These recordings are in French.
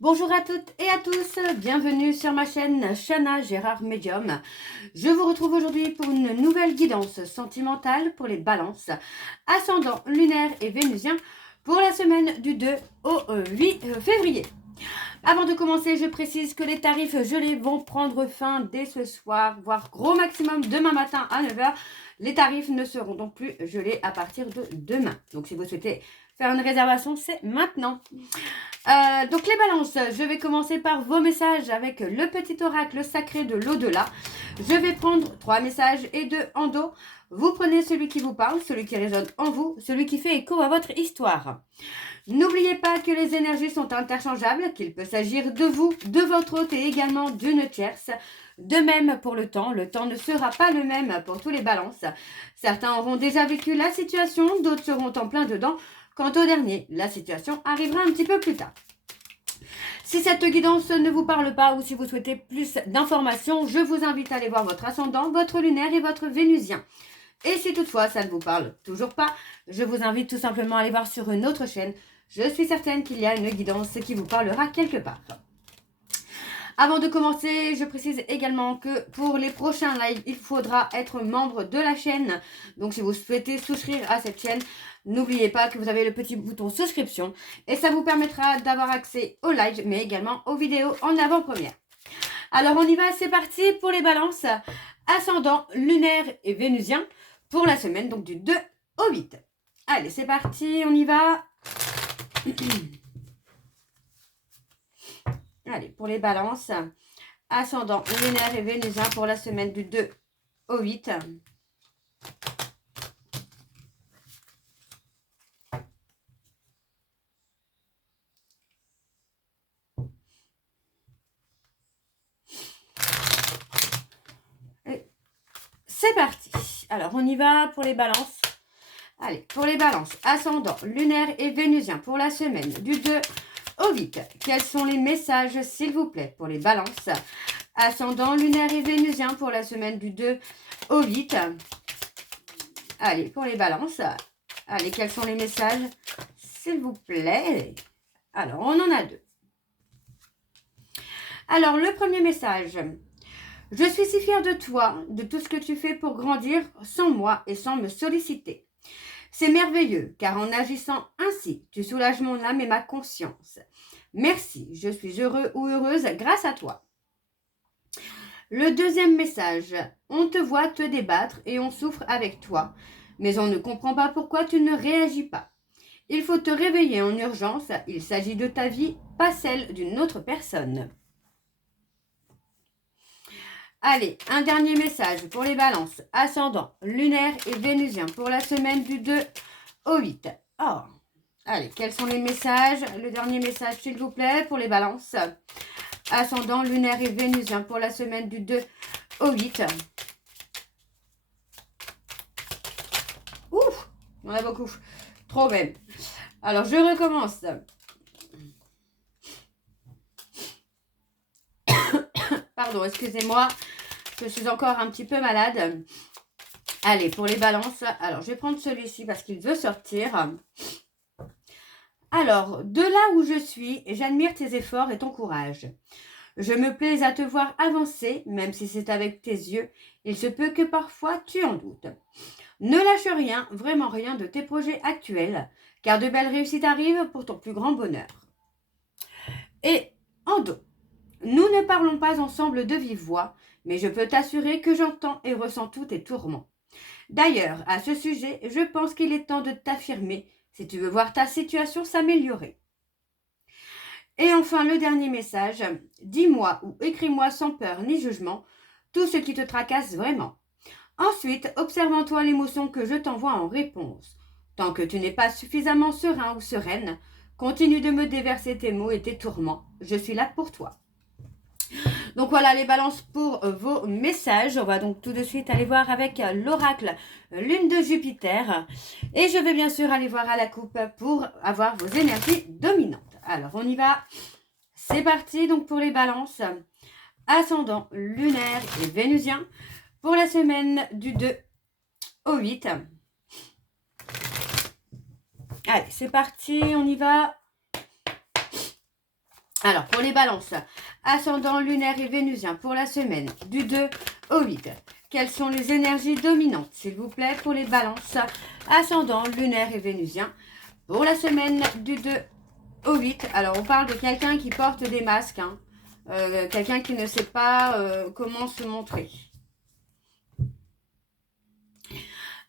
Bonjour à toutes et à tous, bienvenue sur ma chaîne Chana Gérard Medium. Je vous retrouve aujourd'hui pour une nouvelle guidance sentimentale pour les balances, ascendant lunaire et vénusien pour la semaine du 2 au 8 février. Avant de commencer, je précise que les tarifs gelés vont prendre fin dès ce soir, voire gros maximum demain matin à 9 h. Les tarifs ne seront donc plus gelés à partir de demain. Donc si vous souhaitez faire une réservation, c'est maintenant. Donc les balances, je vais commencer par vos messages avec le petit oracle sacré de l'au-delà. Je vais prendre 3 messages et 2 en dos. Vous prenez celui qui vous parle, celui qui résonne en vous, celui qui fait écho à votre histoire. N'oubliez pas que les énergies sont interchangeables, qu'il peut s'agir de vous, de votre hôte et également d'une tierce. De même pour le temps ne sera pas le même pour tous les balances. Certains auront déjà vécu la situation, d'autres seront en plein dedans. Quant au dernier, la situation arrivera un petit peu plus tard. Si cette guidance ne vous parle pas ou si vous souhaitez plus d'informations, je vous invite à aller voir votre ascendant, votre lunaire et votre vénusien. Et si toutefois ça ne vous parle toujours pas, je vous invite tout simplement à aller voir sur une autre chaîne. Je suis certaine qu'il y a une guidance qui vous parlera quelque part. Avant de commencer, je précise également que pour les prochains lives, il faudra être membre de la chaîne. Donc si vous souhaitez souscrire à cette chaîne, n'oubliez pas que vous avez le petit bouton souscription et ça vous permettra d'avoir accès aux lives mais également aux vidéos en avant-première. Alors on y va, c'est parti pour les balances ascendant lunaire et vénusien pour la semaine donc du 2 au 8. Allez, c'est parti, on y va. Allez, pour les balances, ascendant lunaire et vénusien pour la semaine du 2 au 8. C'est parti. Alors, on y va pour les balances. Allez, pour les balances, ascendant lunaire et vénusien pour la semaine du 2 au 8. Quels sont les messages, s'il vous plaît, pour les balances ascendant lunaire et vénusien pour la semaine du 2 au 8. Allez, pour les balances. Allez, quels sont les messages, s'il vous plaît? Alors, on en a 2. Alors, le premier message. Je suis si fière de toi, de tout ce que tu fais pour grandir sans moi et sans me solliciter. C'est merveilleux, car en agissant ainsi, tu soulages mon âme et ma conscience. Merci, je suis heureux ou heureuse grâce à toi. Le deuxième message. On te voit te débattre et on souffre avec toi, mais on ne comprend pas pourquoi tu ne réagis pas. Il faut te réveiller en urgence, il s'agit de ta vie, pas celle d'une autre personne. Allez, un dernier message pour les balances, ascendant, lunaire et vénusien pour la semaine du 2 au 8. Oh. Allez, quels sont les messages? Le dernier message, s'il vous plaît, pour les balances, ascendant, lunaire et vénusien pour la semaine du 2 au 8. Ouf, on a beaucoup. Trop même. Alors, je recommence. Pardon, excusez-moi. Je suis encore un petit peu malade. Allez, pour les balances. Alors, je vais prendre celui-ci parce qu'il veut sortir. Alors, de là où je suis, j'admire tes efforts et ton courage. Je me plais à te voir avancer, même si c'est avec tes yeux. Il se peut que parfois tu en doutes. Ne lâche rien, vraiment rien de tes projets actuels, car de belles réussites arrivent pour ton plus grand bonheur. Et en dos, nous ne parlons pas ensemble de vive voix, mais je peux t'assurer que j'entends et ressens tous tes tourments. D'ailleurs, à ce sujet, je pense qu'il est temps de t'affirmer si tu veux voir ta situation s'améliorer. Et enfin, le dernier message, dis-moi ou écris-moi sans peur ni jugement tout ce qui te tracasse vraiment. Ensuite, observe en toi l'émotion que je t'envoie en réponse. Tant que tu n'es pas suffisamment serein ou sereine, continue de me déverser tes maux et tes tourments. Je suis là pour toi. Donc voilà les balances pour vos messages. On va donc tout de suite aller voir avec l'oracle Lune de Jupiter. Et je vais bien sûr aller voir à la coupe pour avoir vos énergies dominantes. Alors on y va. C'est parti donc pour les balances. Ascendant lunaire et vénusien pour la semaine du 2 au 8. Allez, c'est parti, on y va. Alors, pour les balances, ascendant lunaire et vénusien pour la semaine du 2 au 8. Quelles sont les énergies dominantes, s'il vous plaît, pour les balances, ascendant lunaire et vénusien pour la semaine du 2 au 8. Alors, on parle de quelqu'un qui porte des masques, hein. Quelqu'un qui ne sait pas comment se montrer.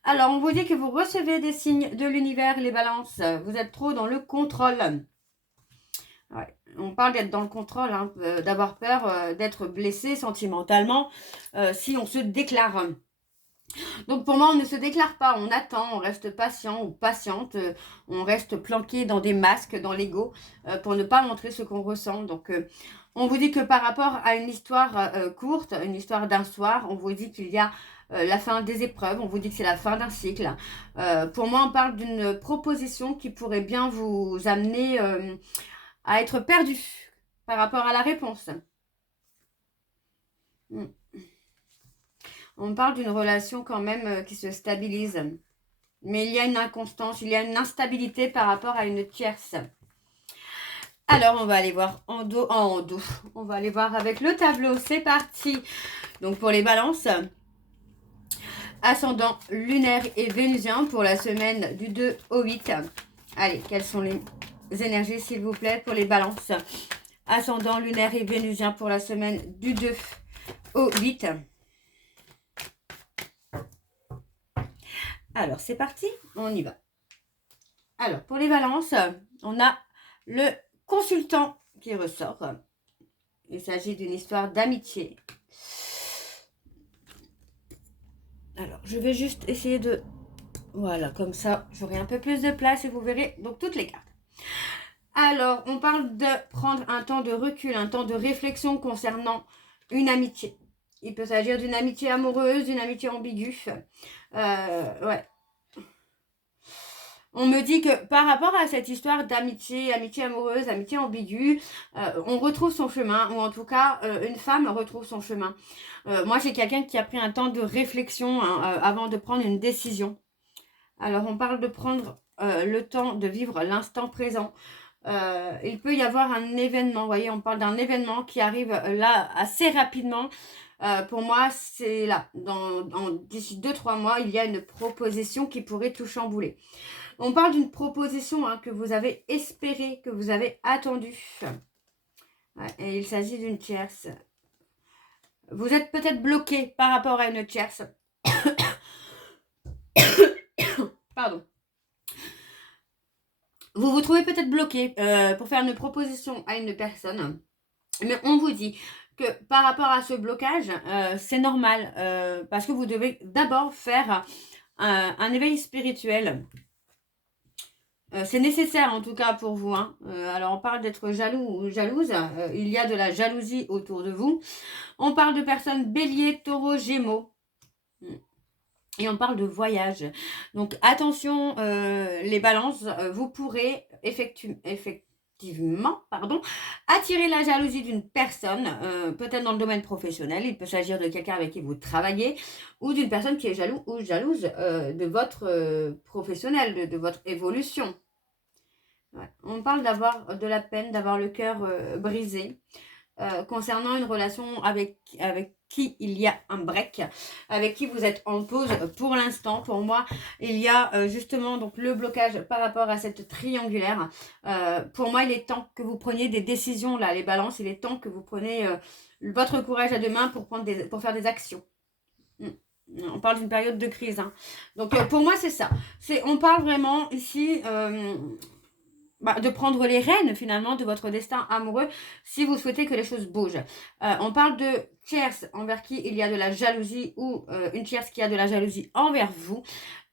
Alors, on vous dit que vous recevez des signes de l'univers, les balances. Vous êtes trop dans le contrôle. Ouais. On parle d'être dans le contrôle, hein, d'avoir peur d'être blessé sentimentalement si on se déclare. Donc pour moi, on ne se déclare pas, on attend, on reste patient ou patiente, on reste planqué dans des masques, dans l'ego, pour ne pas montrer ce qu'on ressent. Donc on vous dit que par rapport à une histoire courte, une histoire d'un soir, on vous dit qu'il y a la fin des épreuves, on vous dit que c'est la fin d'un cycle. Pour moi, on parle d'une proposition qui pourrait bien vous amener à être perdu par rapport à la réponse. On parle d'une relation quand même qui se stabilise. Mais il y a une inconstance, il y a une instabilité par rapport à une tierce. Alors, on va aller voir en dos. On va aller voir avec le tableau. C'est parti. Donc, pour les balances, ascendant lunaire et vénusien pour la semaine du 2 au 8. Allez, quelles sont les énergies, s'il vous plaît, pour les balances, ascendant lunaire et vénusien pour la semaine du 2 au 8. Alors, c'est parti, on y va. Alors, pour les balances, on a le consultant qui ressort. Il s'agit d'une histoire d'amitié. Alors, je vais juste essayer de... Voilà, comme ça, j'aurai un peu plus de place et vous verrez donc toutes les cartes. Alors, on parle de prendre un temps de recul, un temps de réflexion concernant une amitié. Il peut s'agir d'une amitié amoureuse, d'une amitié ambiguë. Ouais. On me dit que par rapport à cette histoire d'amitié, amitié amoureuse, amitié ambiguë, on retrouve son chemin, ou en tout cas, une femme retrouve son chemin. Moi, j'ai quelqu'un qui a pris un temps de réflexion hein, avant de prendre une décision. Alors, on parle de prendre le temps de vivre l'instant présent. Il peut y avoir un événement, vous voyez, on parle d'un événement qui arrive là assez rapidement. Pour moi, c'est là, d'ici 2-3 mois, il y a une proposition qui pourrait tout chambouler. On parle d'une proposition hein, que vous avez espérée, que vous avez attendue. Ouais, et il s'agit d'une tierce. Vous êtes peut-être bloqué par rapport à une tierce. Pardon. Vous vous trouvez peut-être bloqué pour faire une proposition à une personne. Mais on vous dit que par rapport à ce blocage, c'est normal. Parce que vous devez d'abord faire un éveil spirituel. C'est nécessaire en tout cas pour vous. Hein. Alors on parle d'être jaloux ou jalouse. Il y a de la jalousie autour de vous. On parle de personnes bélier, taureau, gémeaux. Et on parle de voyage. Donc attention les balances. Vous pourrez effectivement attirer la jalousie d'une personne, peut-être dans le domaine professionnel. Il peut s'agir de quelqu'un avec qui vous travaillez ou d'une personne qui est jaloux ou jalouse de votre professionnel, de votre évolution. Ouais. On parle d'avoir de la peine, d'avoir le cœur brisé concernant une relation avec qui il y a un break, avec qui vous êtes en pause pour l'instant. Pour moi, il y a justement donc le blocage par rapport à cette triangulaire. Pour moi, il est temps que vous preniez des décisions là, les balances. Il est temps que vous preniez votre courage à deux mains pour faire des actions. On parle d'une période de crise. Hein. Donc pour moi, c'est ça. On parle vraiment ici... de prendre les rênes finalement de votre destin amoureux si vous souhaitez que les choses bougent. On parle de tierce envers qui il y a de la jalousie ou une tierce qui a de la jalousie envers vous.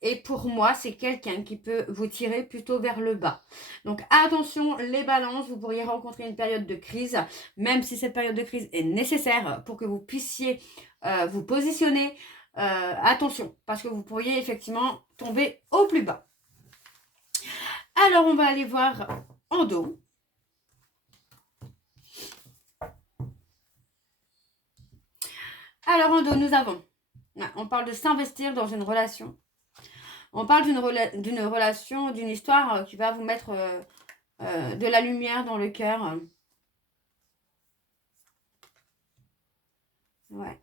Et pour moi, c'est quelqu'un qui peut vous tirer plutôt vers le bas. Donc attention les balances, vous pourriez rencontrer une période de crise, même si cette période de crise est nécessaire pour que vous puissiez vous positionner. Attention, parce que vous pourriez effectivement tomber au plus bas. Alors, on va aller voir en dos. Alors, en dos, nous avons... On parle de s'investir dans une relation. On parle d'une relation, d'une histoire qui va vous mettre de la lumière dans le cœur. Ouais.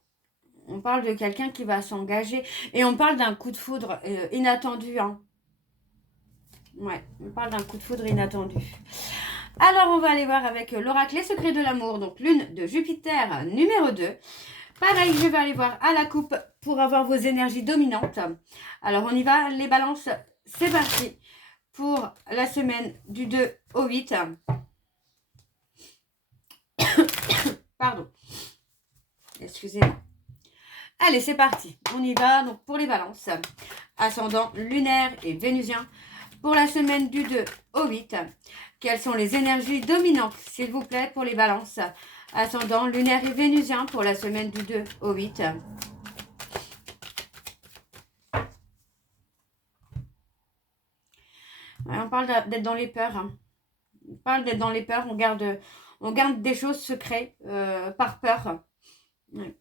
On parle de quelqu'un qui va s'engager. Et on parle d'un coup de foudre inattendu. Hein. Ouais, on parle d'un coup de foudre inattendu. Alors, on va aller voir avec l'oracle Les Secrets de l'amour. Donc, lune de Jupiter, numéro 2. Pareil, je vais aller voir à la coupe pour avoir vos énergies dominantes. Alors, on y va. Les balances, c'est parti pour la semaine du 2 au 8. Pardon. Excusez-moi. Allez, c'est parti. On y va. Donc, pour les balances, ascendant lunaire et vénusien. Pour la semaine du 2 au 8, quelles sont les énergies dominantes, s'il vous plaît, pour les balances? Ascendant lunaire et vénusien pour la semaine du 2 au 8. Ouais, on parle d'être dans les peurs. Hein. On parle d'être dans les peurs. On garde des choses secrètes par peur. Ouais.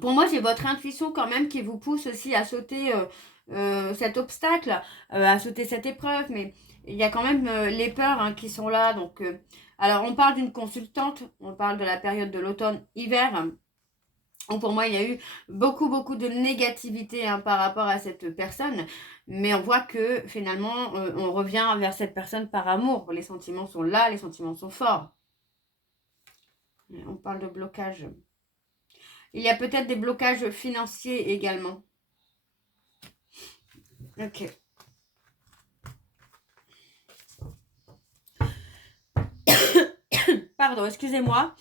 Pour moi, j'ai votre intuition quand même qui vous pousse aussi à sauter cet obstacle, à sauter cette épreuve. Mais il y a quand même les peurs hein, qui sont là. Donc, alors, on parle d'une consultante. On parle de la période de l'automne-hiver. Pour moi, il y a eu beaucoup de négativité hein, par rapport à cette personne. Mais on voit que finalement, on revient vers cette personne par amour. Les sentiments sont là, les sentiments sont forts. On parle de blocage. Il y a peut-être des blocages financiers également. Ok. Pardon, excusez-moi.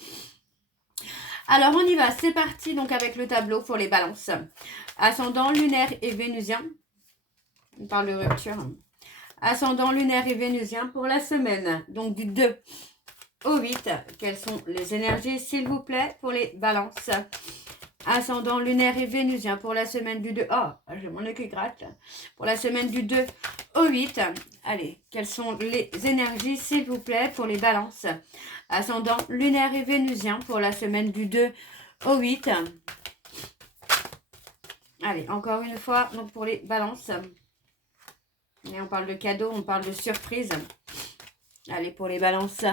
Alors, on y va. C'est parti donc avec le tableau pour les balances. Ascendant lunaire et vénusien. On parle de rupture. Ascendant lunaire et vénusien pour la semaine. Donc, du 2 au 8. Quelles sont les énergies, s'il vous plaît, pour les balances? Ascendant lunaire et vénusien pour la semaine du 2. Oh, j'ai mon nez qui gratte. Pour la semaine du 2 au 8. Allez, quelles sont les énergies, s'il vous plaît, pour les balances? Ascendant lunaire et vénusien pour la semaine du 2 au 8. Allez, encore une fois, donc pour les balances. Et on parle de cadeaux, on parle de surprise. Allez, pour les balances.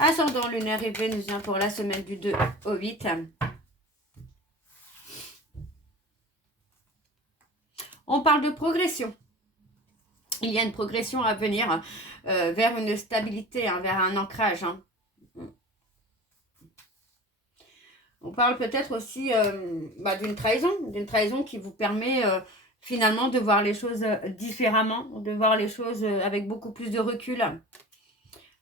Ascendant lunaire et vénusien pour la semaine du 2 au 8. On parle de progression. Il y a une progression à venir vers une stabilité, hein, vers un ancrage. Hein. On parle peut-être aussi d'une trahison qui vous permet finalement de voir les choses différemment, de voir les choses avec beaucoup plus de recul.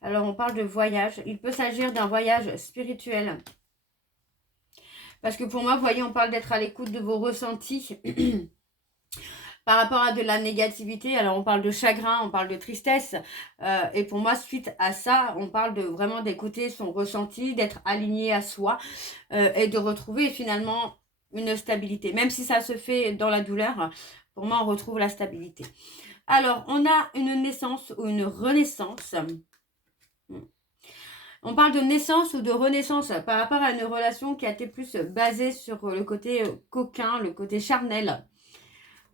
Alors, on parle de voyage. Il peut s'agir d'un voyage spirituel. Parce que pour moi, vous voyez, on parle d'être à l'écoute de vos ressentis. Par rapport à de la négativité, alors on parle de chagrin, on parle de tristesse. Et pour moi, suite à ça, on parle de vraiment d'écouter son ressenti, d'être aligné à soi et de retrouver finalement une stabilité. Même si ça se fait dans la douleur, pour moi, on retrouve la stabilité. Alors, on a une naissance ou une renaissance. On parle de naissance ou de renaissance par rapport à une relation qui a été plus basée sur le côté coquin, le côté charnel.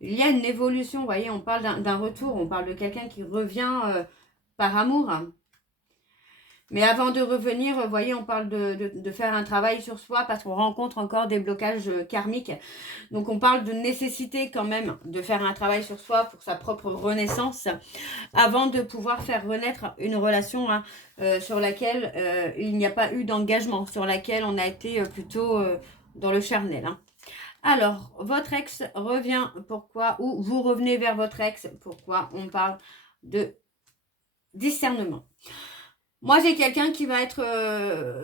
Il y a une évolution, vous voyez, on parle d'un retour, on parle de quelqu'un qui revient par amour. Mais avant de revenir, vous voyez, on parle de faire un travail sur soi parce qu'on rencontre encore des blocages karmiques. Donc, on parle de nécessité quand même de faire un travail sur soi pour sa propre renaissance avant de pouvoir faire renaître une relation hein, sur laquelle il n'y a pas eu d'engagement, sur laquelle on a été plutôt dans le charnel. Hein. Alors, votre ex revient, pourquoi? Ou vous revenez vers votre ex, pourquoi? On parle de discernement. Moi, j'ai quelqu'un qui va être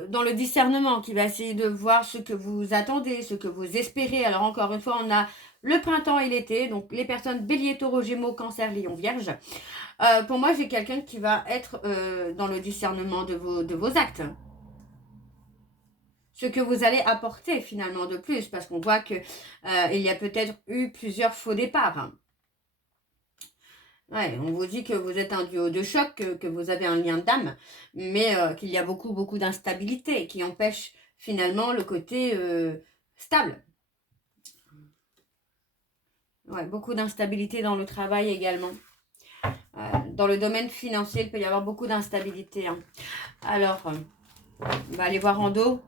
dans le discernement, qui va essayer de voir ce que vous attendez, ce que vous espérez. Alors, encore une fois, on a le printemps et l'été, donc les personnes bélier, taureau, gémeaux, cancer, lion, vierge. Pour moi, j'ai quelqu'un qui va être dans le discernement de vos actes. Ce que vous allez apporter finalement de plus, parce qu'on voit que il y a peut-être eu plusieurs faux départs. Ouais, on vous dit que vous êtes un duo de choc, que vous avez un lien d'âme, mais qu'il y a beaucoup d'instabilité qui empêche finalement le côté stable. Ouais, beaucoup d'instabilité dans le travail également. Dans le domaine financier, il peut y avoir beaucoup d'instabilité. Hein. Alors, On va aller voir en dos.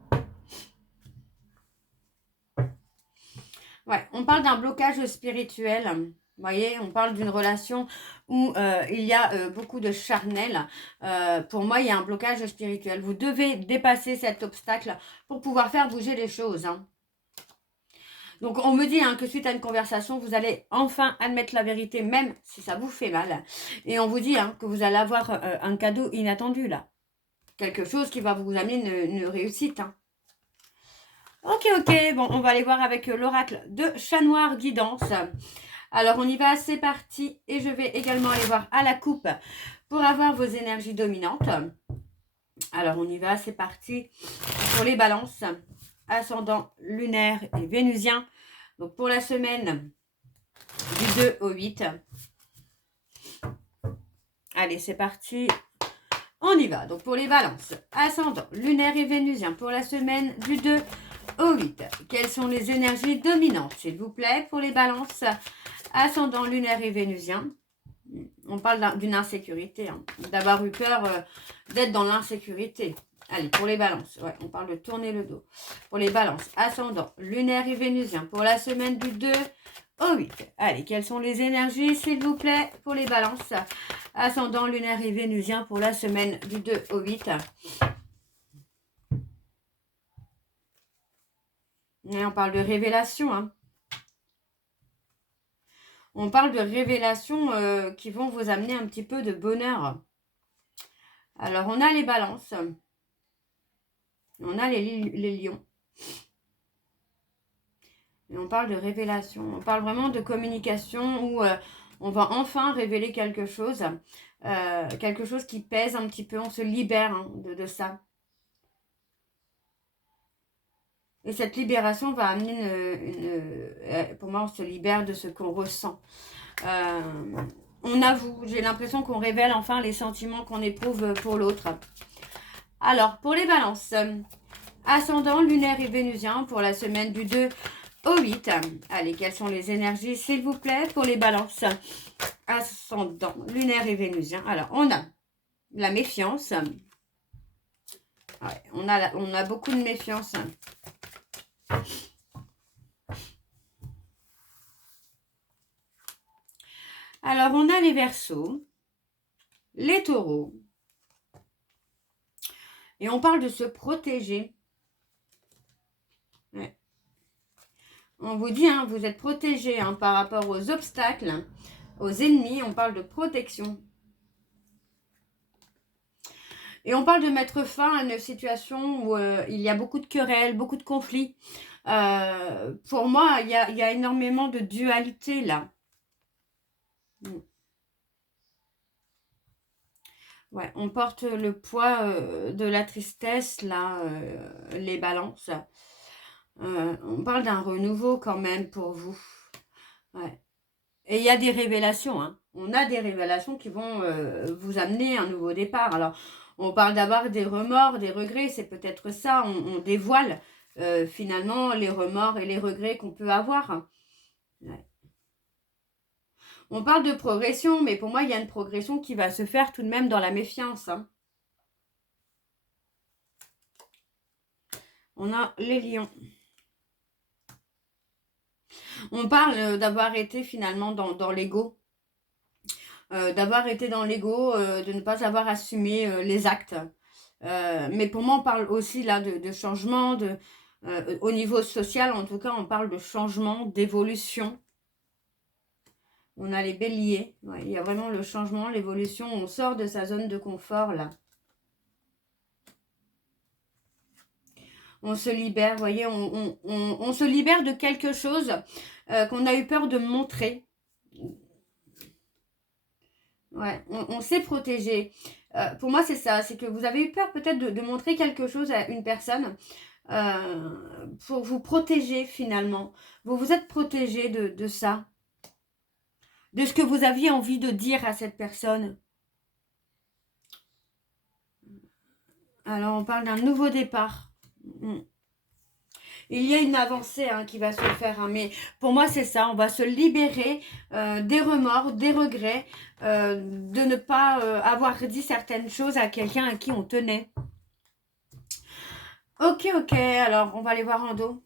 Ouais, on parle d'un blocage spirituel. Vous voyez, on parle d'une relation où il y a beaucoup de charnel. Pour moi, il y a un blocage spirituel. Vous devez dépasser cet obstacle pour pouvoir faire bouger les choses. Hein. Donc, on me dit que suite à une conversation, vous allez enfin admettre la vérité, même si ça vous fait mal. Et on vous dit que vous allez avoir un cadeau inattendu, là. Quelque chose qui va vous amener une réussite. Hein. Ok, bon, on va aller voir avec l'oracle de Chat Noir Guidance. Alors, on y va, c'est parti. Et je vais également aller voir à la coupe pour avoir vos énergies dominantes. Alors, on y va, c'est parti. Pour les balances, ascendant lunaire et vénusien. Donc, pour la semaine du 2 au 8. Allez, c'est parti. On y va. Donc, pour les balances, ascendant lunaire et vénusien pour la semaine du 2 au 8. Quelles sont les énergies dominantes, s'il vous plaît, pour les balances, ascendant lunaire et vénusien? On parle d'une insécurité, d'avoir eu peur d'être dans l'insécurité. Allez, pour les balances, ouais, on parle de tourner le dos. Pour les balances, ascendant lunaire et vénusien pour la semaine du 2 au 8. Allez, quelles sont les énergies, s'il vous plaît, pour les balances, ascendant lunaire et vénusien pour la semaine du 2 au 8. Et on parle de révélation, hein. On parle de révélations qui vont vous amener un petit peu de bonheur. Alors, on a les balances. On a les lions. Et on parle de révélation. On parle vraiment de communication où on va enfin révéler quelque chose. Quelque chose qui pèse un petit peu. On se libère de ça. Et cette libération va amener pour moi, on se libère de ce qu'on ressent. On avoue, j'ai l'impression qu'on révèle enfin les sentiments qu'on éprouve pour l'autre. Alors, pour les balances, ascendant lunaire et vénusien pour la semaine du 2 au 8. Allez, quelles sont les énergies, s'il vous plaît, pour les balances, ascendant lunaire et vénusien? Alors, on a la méfiance. Ouais, on a beaucoup de méfiance. Alors, on a les Verseaux, les Taureaux. Et on parle de se protéger. Ouais. On vous dit, vous êtes protégé par rapport aux obstacles, aux ennemis. On parle de protection. Et on parle de mettre fin à une situation où il y a beaucoup de querelles, beaucoup de conflits. Pour moi, il y a énormément de dualité là. Ouais, on porte le poids de la tristesse, là, les balances. On parle d'un renouveau quand même pour vous. Ouais. Et il y a des révélations. On a des révélations qui vont vous amener un nouveau départ. Alors, on parle d'avoir des remords, des regrets. C'est peut-être ça. On dévoile finalement les remords et les regrets qu'on peut avoir. Ouais. On parle de progression, mais pour moi, il y a une progression qui va se faire tout de même dans la méfiance. On a les lions. On parle d'avoir été finalement dans l'ego. D'avoir été dans l'ego, de ne pas avoir assumé les actes. Mais pour moi, on parle aussi là de changement, au niveau social, en tout cas, on parle de changement, d'évolution. On a les béliers. Ouais, il y a vraiment le changement, l'évolution. On sort de sa zone de confort, là. On se libère, vous voyez, on se libère de quelque chose qu'on a eu peur de montrer. Ouais, on s'est protégé. Pour moi, c'est ça. C'est que vous avez eu peur peut-être de montrer quelque chose à une personne pour vous protéger finalement. Vous vous êtes protégé de ça. De ce que vous aviez envie de dire à cette personne. Alors, on parle d'un nouveau départ. Il y a une avancée qui va se faire. Mais pour moi, c'est ça. On va se libérer des remords, des regrets, de ne pas avoir dit certaines choses à quelqu'un à qui on tenait. Ok, alors on va aller voir en dos.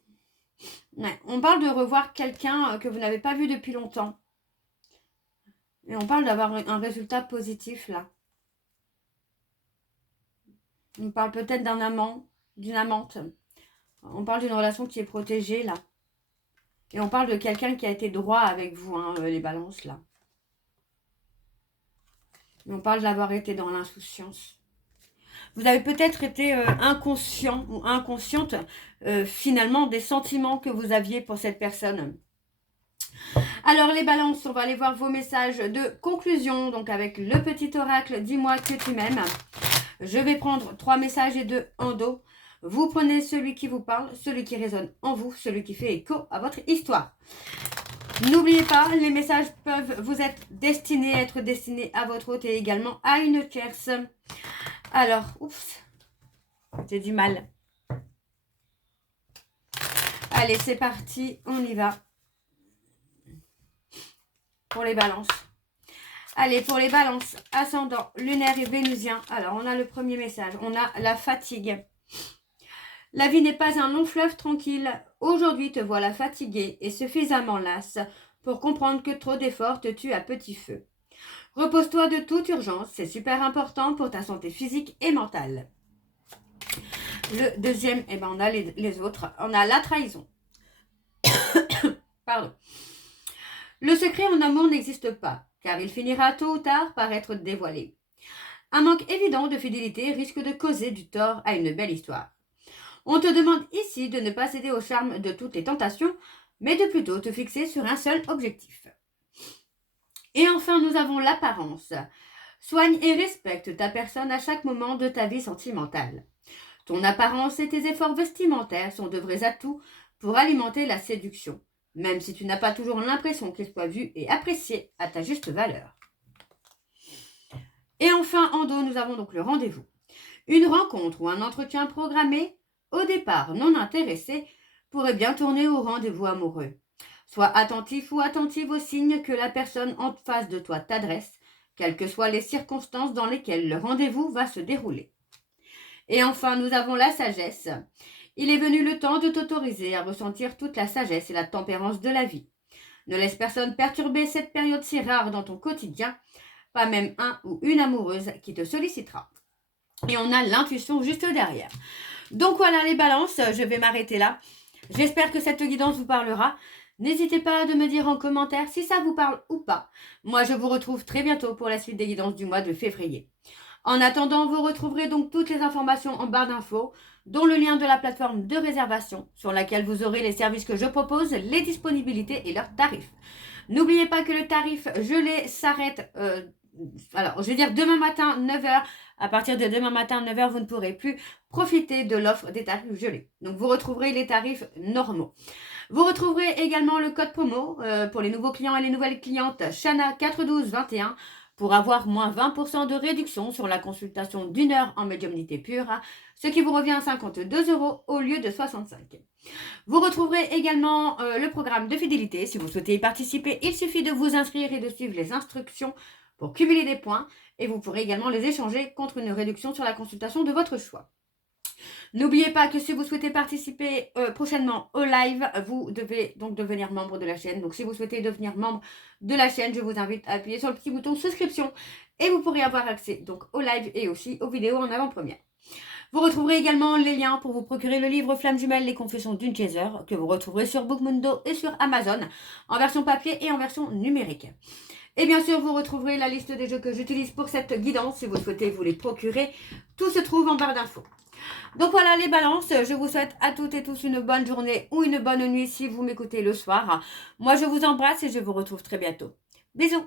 Ouais, on parle de revoir quelqu'un que vous n'avez pas vu depuis longtemps. Et on parle d'avoir un résultat positif là. On parle peut-être d'un amant, d'une amante. On parle d'une relation qui est protégée là. Et on parle de quelqu'un qui a été droit avec vous, hein, les balances là. Et on parle d'avoir été dans l'insouciance. Vous avez peut-être été inconscient ou inconsciente finalement des sentiments que vous aviez pour cette personne. Alors les balances, on va aller voir vos messages de conclusion. Donc avec le petit oracle, dis-moi que tu m'aimes. Je vais prendre 3 messages et 2 en dos. Vous prenez celui qui vous parle, celui qui résonne en vous, celui qui fait écho à votre histoire. N'oubliez pas, les messages peuvent vous être destinés à votre hôte et également à une tierce. Alors, oups, j'ai du mal. Allez, c'est parti, on y va. Pour les balances. Allez, pour les balances, ascendant, lunaire et vénusien. Alors, on a le premier message. On a la fatigue. La vie n'est pas un long fleuve tranquille. Aujourd'hui, te voilà fatiguée et suffisamment lasse pour comprendre que trop d'efforts te tuent à petit feu. Repose-toi de toute urgence. C'est super important pour ta santé physique et mentale. Le deuxième, on a les autres. On a la trahison. Pardon. Le secret en amour n'existe pas, car il finira tôt ou tard par être dévoilé. Un manque évident de fidélité risque de causer du tort à une belle histoire. On te demande ici de ne pas céder au charme de toutes les tentations, mais de plutôt te fixer sur un seul objectif. Et enfin, nous avons l'apparence. Soigne et respecte ta personne à chaque moment de ta vie sentimentale. Ton apparence et tes efforts vestimentaires sont de vrais atouts pour alimenter la séduction, même si tu n'as pas toujours l'impression qu'il soit vu et apprécié à ta juste valeur. Et enfin, en dos, nous avons donc le rendez-vous. Une rencontre ou un entretien programmé, au départ non intéressé, pourrait bien tourner au rendez-vous amoureux. Sois attentif ou attentive aux signes que la personne en face de toi t'adresse, quelles que soient les circonstances dans lesquelles le rendez-vous va se dérouler. Et enfin, nous avons la sagesse. Il est venu le temps de t'autoriser à ressentir toute la sagesse et la tempérance de la vie. Ne laisse personne perturber cette période si rare dans ton quotidien, pas même un ou une amoureuse qui te sollicitera. Et on a l'intuition juste derrière. Donc voilà les balances, je vais m'arrêter là. J'espère que cette guidance vous parlera. N'hésitez pas à me dire en commentaire si ça vous parle ou pas. Moi, je vous retrouve très bientôt pour la suite des guidances du mois de février. En attendant, vous retrouverez donc toutes les informations en barre d'infos, dont le lien de la plateforme de réservation sur laquelle vous aurez les services que je propose, les disponibilités et leurs tarifs. N'oubliez pas que le tarif gelé s'arrête, demain matin 9h. À partir de demain matin 9h, vous ne pourrez plus profiter de l'offre des tarifs gelés. Donc vous retrouverez les tarifs normaux. Vous retrouverez également le code promo pour les nouveaux clients et les nouvelles clientes Shana 41221 pour avoir moins 20% de réduction sur la consultation d'1 heure en médiumnité pure, ce qui vous revient à 52 € au lieu de 65. Vous retrouverez également le programme de fidélité. Si vous souhaitez y participer, il suffit de vous inscrire et de suivre les instructions pour cumuler des points et vous pourrez également les échanger contre une réduction sur la consultation de votre choix. N'oubliez pas que si vous souhaitez participer prochainement au live, vous devez donc devenir membre de la chaîne. Donc si vous souhaitez devenir membre de la chaîne, je vous invite à appuyer sur le petit bouton souscription et vous pourrez avoir accès donc au live et aussi aux vidéos en avant-première. Vous retrouverez également les liens pour vous procurer le livre Flamme Jumelle, les confessions d'une chaser, que vous retrouverez sur Bookmundo et sur Amazon, en version papier et en version numérique. Et bien sûr, vous retrouverez la liste des jeux que j'utilise pour cette guidance. Si vous souhaitez vous les procurer, tout se trouve en barre d'infos. Donc voilà les balances, je vous souhaite à toutes et tous une bonne journée ou une bonne nuit si vous m'écoutez le soir. Moi je vous embrasse et je vous retrouve très bientôt. Bisous.